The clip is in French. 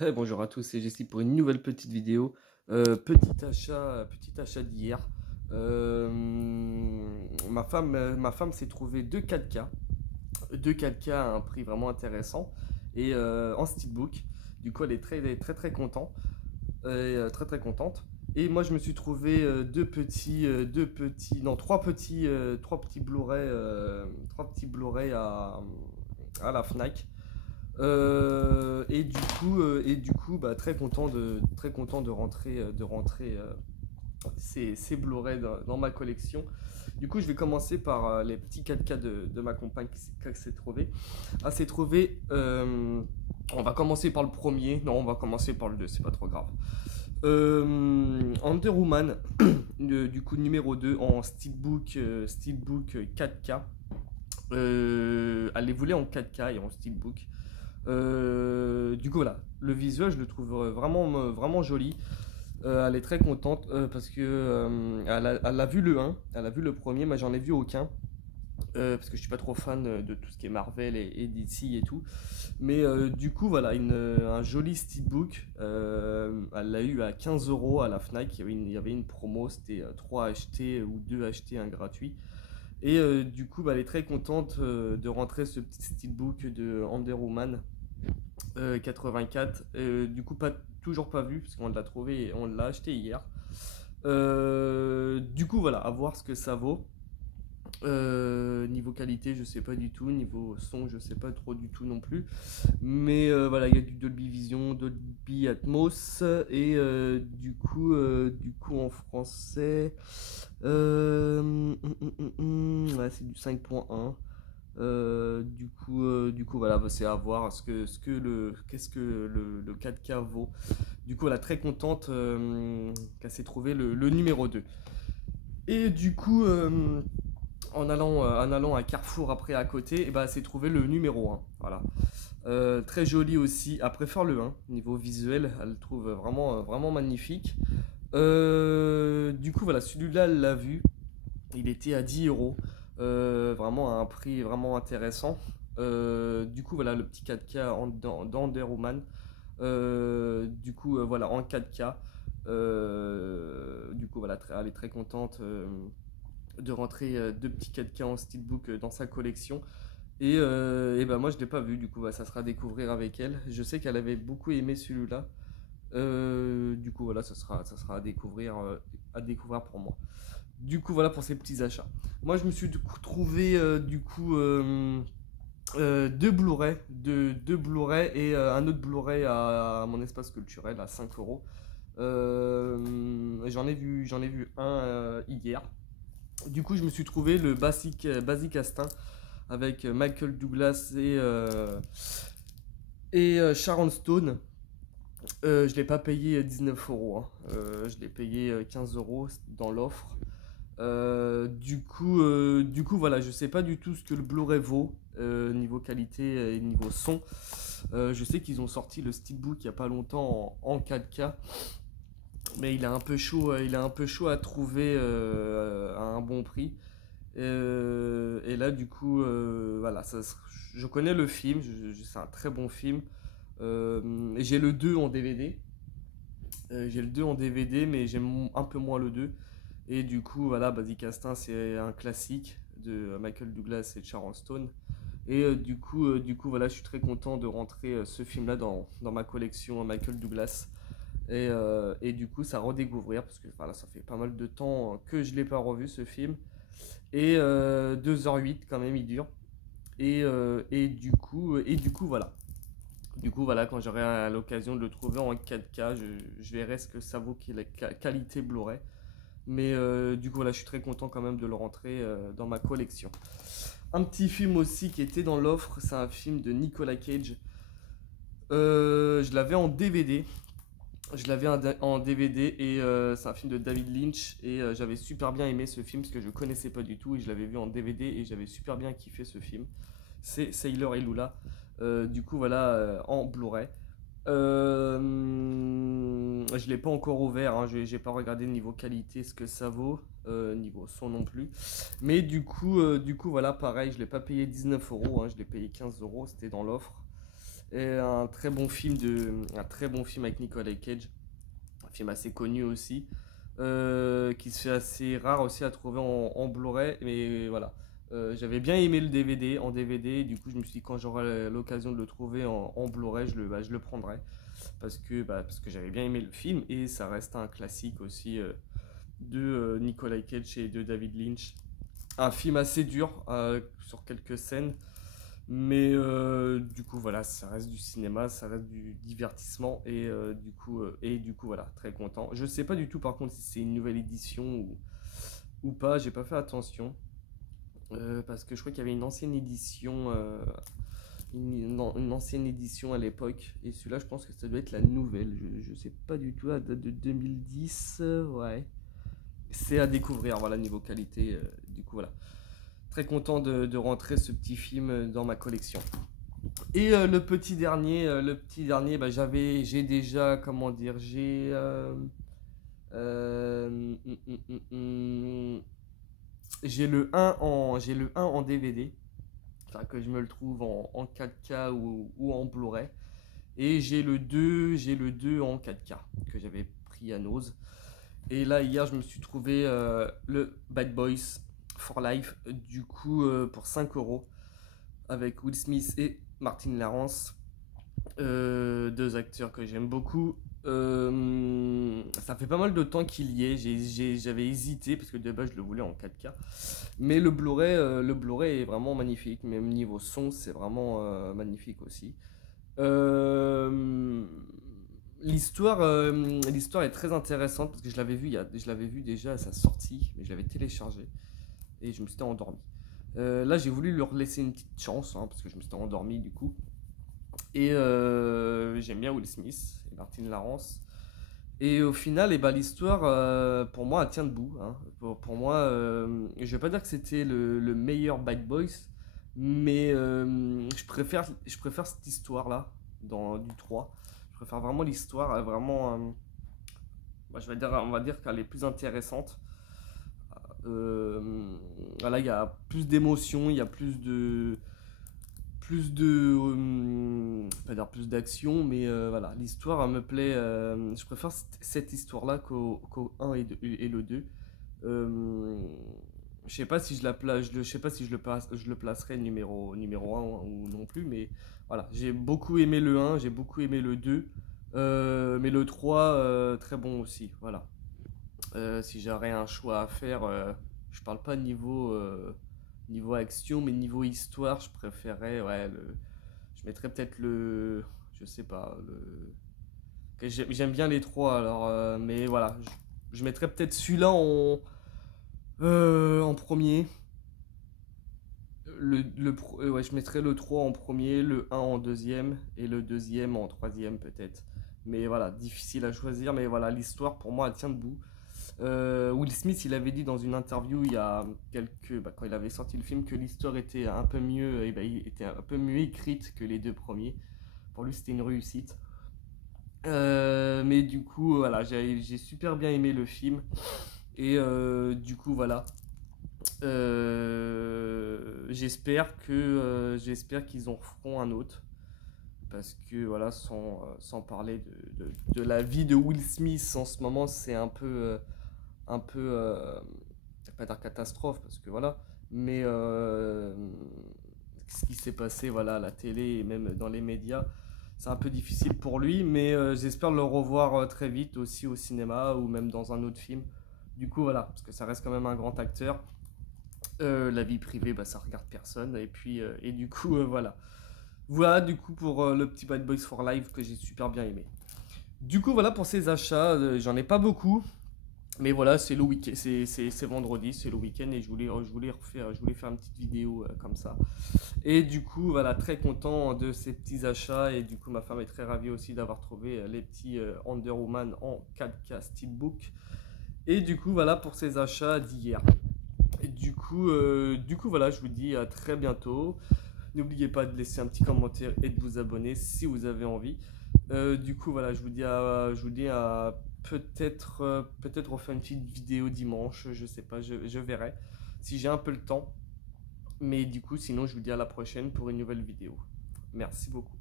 Bonjour à tous, c'est Jessie pour une nouvelle petite vidéo. Petit achat d'hier. Ma femme s'est trouvé deux 4K à un prix vraiment intéressant et en steelbook. Du coup, elle est très contente. Très contente. Et moi, je me suis trouvé non, trois petits Blu-ray, à la Fnac. Et du coup, bah, très content de rentrer ces Blu-ray dans ma collection. Du coup, je vais commencer par les petits 4K de ma compagne qui s'est trouvé. On va commencer par le premier. Non, on va commencer par le 2, c'est pas trop grave. Wonder Woman, du coup, numéro 2 en steelbook 4K. Elle les voulait en 4K et en steelbook. Du coup, voilà, le visuel, je le trouve vraiment joli. Elle est très contente parce que elle a vu le 1, elle a vu le premier, moi j'en ai vu aucun. Parce que je suis pas trop fan de tout ce qui est Marvel et DC et tout. Mais du coup, voilà, un joli steelbook. Elle l'a eu à 15 euros à la Fnac. Il y avait une promo, c'était 3 achetés ou 2 achetés, un gratuit. Et du coup, bah, elle est très contente de rentrer ce petit steelbook de Wonder Woman 84. Du coup, toujours pas vu, parce qu'on l'a trouvé et on l'a acheté hier. Du coup, voilà, à voir ce que ça vaut. Niveau qualité, je sais pas du tout. Niveau son, je sais pas trop du tout non plus. Mais voilà, il y a du Dolby Vision, Dolby Atmos. Et du coup en français, ouais, c'est du 5.1. Du coup, voilà, bah, c'est à voir qu'est-ce que le 4K vaut. Du coup, elle est très contente qu'elle s'ait trouvé le numéro 2. Et du coup, en allant à Carrefour après à côté, et bah, elle s'est trouvé le numéro 1. Voilà. Très joli aussi. Elle préfère le 1. Niveau visuel, elle le trouve vraiment magnifique. Du coup, voilà, celui-là, elle l'a vu. Il était à 10 euros. Vraiment à un prix vraiment intéressant. Du coup, voilà le petit 4K d'Wonder Woman. Du coup, voilà, en 4K. Du coup, voilà, elle est très contente de rentrer deux petits 4K en steelbook dans sa collection. Et bah, moi, je ne l'ai pas vu. Du coup, bah, ça sera à découvrir avec elle. Je sais qu'elle avait beaucoup aimé celui-là. Du coup, voilà, ça sera à découvrir pour moi. Du coup, voilà pour ces petits achats. Moi, je me suis trouvé deux Blu-ray, deux Blu-ray et un autre Blu-ray à mon espace culturel à 5 euros. J'en ai vu un hier. Du coup, je me suis trouvé le Basic Instinct avec Michael Douglas et Sharon Stone. Je l'ai pas payé 19 euros, hein. Je l'ai payé 15 euros dans l'offre. Du coup, voilà, je sais pas du tout ce que le Blu-ray vaut niveau qualité et niveau son. Je sais qu'ils ont sorti le Steelbook il y a pas longtemps en 4K, mais il est un peu chaud à trouver à un bon prix. Et là, du coup, voilà, je connais le film, c'est un très bon film. J'ai le 2 en DVD. J'ai le 2 en DVD, mais j'aime un peu moins le 2. Et du coup, voilà, Basic Instinct, c'est un classique de Michael Douglas et Sharon Stone. Et du coup, voilà, je suis très content de rentrer ce film-là dans ma collection Michael Douglas. Et du coup, ça à redécouvrir, parce que voilà, ça fait pas mal de temps que je ne l'ai pas revu ce film. Et 2h08 quand même, il dure. Et du coup, voilà. Du coup, voilà, quand j'aurai l'occasion de le trouver en 4K, je verrai ce que ça vaut qu'il est la qualité Blu-ray. Mais du coup, voilà, je suis très content quand même de le rentrer dans ma collection. Un petit film aussi qui était dans l'offre, c'est un film de Nicolas Cage. Je l'avais en DVD. Je l'avais en DVD et c'est un film de David Lynch. Et j'avais super bien aimé ce film parce que je connaissais pas du tout et je l'avais vu en DVD et j'avais super bien kiffé ce film. C'est Sailor et Lula. Du coup, voilà, en Blu-ray. Je l'ai pas encore ouvert, hein, j'ai pas regardé niveau qualité ce que ça vaut, niveau son non plus. Mais du coup, voilà, pareil, je l'ai pas payé 19 euros, hein, je l'ai payé 15 euros, c'était dans l'offre. Et un très bon film avec Nicolas Cage, un film assez connu aussi, qui se fait assez rare aussi à trouver en Blu-ray, mais voilà. J'avais bien aimé le DVD en DVD, du coup je me suis dit quand j'aurai l'occasion de le trouver en Blu-ray, je le prendrai parce que j'avais bien aimé le film et ça reste un classique aussi de Nicolas Cage et de David Lynch. Un film assez dur sur quelques scènes, mais du coup voilà, ça reste du cinéma, ça reste du divertissement et du coup voilà, très content. Je sais pas du tout par contre si c'est une nouvelle édition ou pas, j'ai pas fait attention. Parce que je crois qu'il y avait une ancienne édition, une ancienne édition à l'époque, et celui-là je pense que ça doit être la nouvelle, je sais pas du tout, la date de 2010, ouais. C'est à découvrir, voilà, niveau qualité, du coup voilà. Très content de rentrer ce petit film dans ma collection. Et le petit dernier, bah, j'ai déjà, comment dire, euh, hum, hum, hum, hum, j'ai le un en DVD, enfin, que je me le trouve en 4K ou en Blu-ray. Et j'ai le 2 en 4K que j'avais pris à Nose. Et là, hier, je me suis trouvé le Bad Boys for Life, du coup, pour 5 euros, avec Will Smith et Martin Lawrence, deux acteurs que j'aime beaucoup. Ça fait pas mal de temps qu'il y est, j'avais hésité parce que de base je le voulais en 4K, mais le Blu-ray est vraiment magnifique, même niveau son c'est vraiment magnifique aussi. Euh, l'histoire est très intéressante parce que je l'avais vu déjà à sa sortie, mais je l'avais téléchargé et je me suis endormi. Là, j'ai voulu leur laisser une petite chance hein, parce que je me suis endormi du coup. Et j'aime bien Will Smith et Martin Lawrence. Et au final, l'histoire, pour moi, elle tient debout. Hein. Pour moi, je vais pas dire que c'était le meilleur Bad Boys, mais je préfère cette histoire-là, du 3. Je préfère vraiment l'histoire, vraiment, on va dire qu'elle est plus intéressante. Voilà, il y a plus d'émotions, il y a pas dire plus d'action, mais voilà, l'histoire me plaît. Je préfère cette histoire-là qu'au 1 et le 2. Je sais pas si je la place, je sais pas si je le placerai numéro un ou non plus, mais voilà, j'ai beaucoup aimé le 1, j'ai beaucoup aimé le 2, mais le 3, très bon aussi, voilà. Si j'aurais un choix à faire, je parle pas niveau action, mais niveau histoire, je préférais, je mettrais peut-être je sais pas, que j'aime bien les trois, alors, mais voilà, je mettrais peut-être celui-là en premier. Ouais, je mettrais le 3 en premier, le un en deuxième et le deuxième en troisième peut-être. Mais voilà, difficile à choisir, mais voilà, l'histoire pour moi elle tient debout. Will Smith, il avait dit dans une interview il y a quand il avait sorti le film, que l'histoire était un peu mieux, il était un peu mieux écrite que les deux premiers. Pour lui, c'était une réussite. Mais du coup, voilà, j'ai super bien aimé le film. Et du coup, voilà. J'espère qu'ils en feront un autre. Parce que voilà, sans parler de la vie de Will Smith en ce moment, c'est un peu, pas dire catastrophe parce que voilà, mais ce qui s'est passé voilà à la télé et même dans les médias, c'est un peu difficile pour lui, mais j'espère le revoir très vite aussi au cinéma ou même dans un autre film. Du coup voilà, parce que ça reste quand même un grand acteur. La vie privée, bah, ça regarde personne et puis et du coup voilà. Voilà du coup pour le petit Bad Boys for Life que j'ai super bien aimé. Du coup voilà pour ces achats, j'en ai pas beaucoup. Mais voilà, c'est le week-end, c'est vendredi, c'est le week-end et je voulais faire une petite vidéo comme ça. Et du coup, voilà, très content de ces petits achats et du coup, ma femme est très ravie aussi d'avoir trouvé les petits Wonder Woman en 4K Steelbook. Et du coup, voilà pour ces achats d'hier. Et du coup, voilà, je vous dis à très bientôt. N'oubliez pas de laisser un petit commentaire et de vous abonner si vous avez envie. Du coup, voilà, je vous dis à peut-être refaire une petite vidéo dimanche, je sais pas, je verrai si j'ai un peu le temps. Mais du coup, sinon, je vous dis à la prochaine pour une nouvelle vidéo. Merci beaucoup.